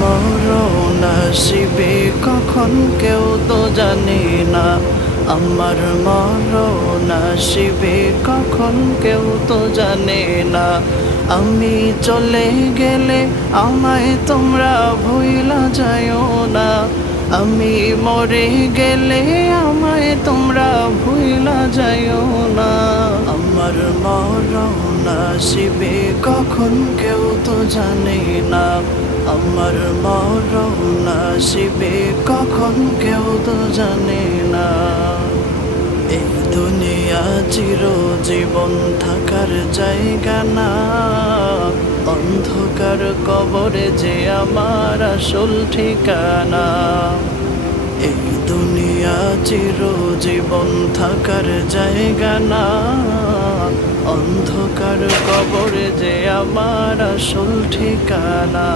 মরণ আসিবে কখন কেউ তো জানে না, আমার মরণ আসিবে কখন কেউ তো জানে না। আমি চলে গেলে আমায় তোমরা ভুইলা যাইও না, আমি মরে গেলে আমায় তোমরা ভুইলা যাইও না। আমার মরণ আসিবে কখন কেউ তো জানে না, আমার মরণ আসিবে কখন কেউ তো জানে না। এই দুনিয়া চিরজীবন থাকার জায়গা না, অন্ধকার কবরে যে আমার আসল ঠিকানা। এই দুনিয়া চিরজীবন থাকার জায়গা না, অন্ধকার কবরে যে আমার আসল ঠিকানা।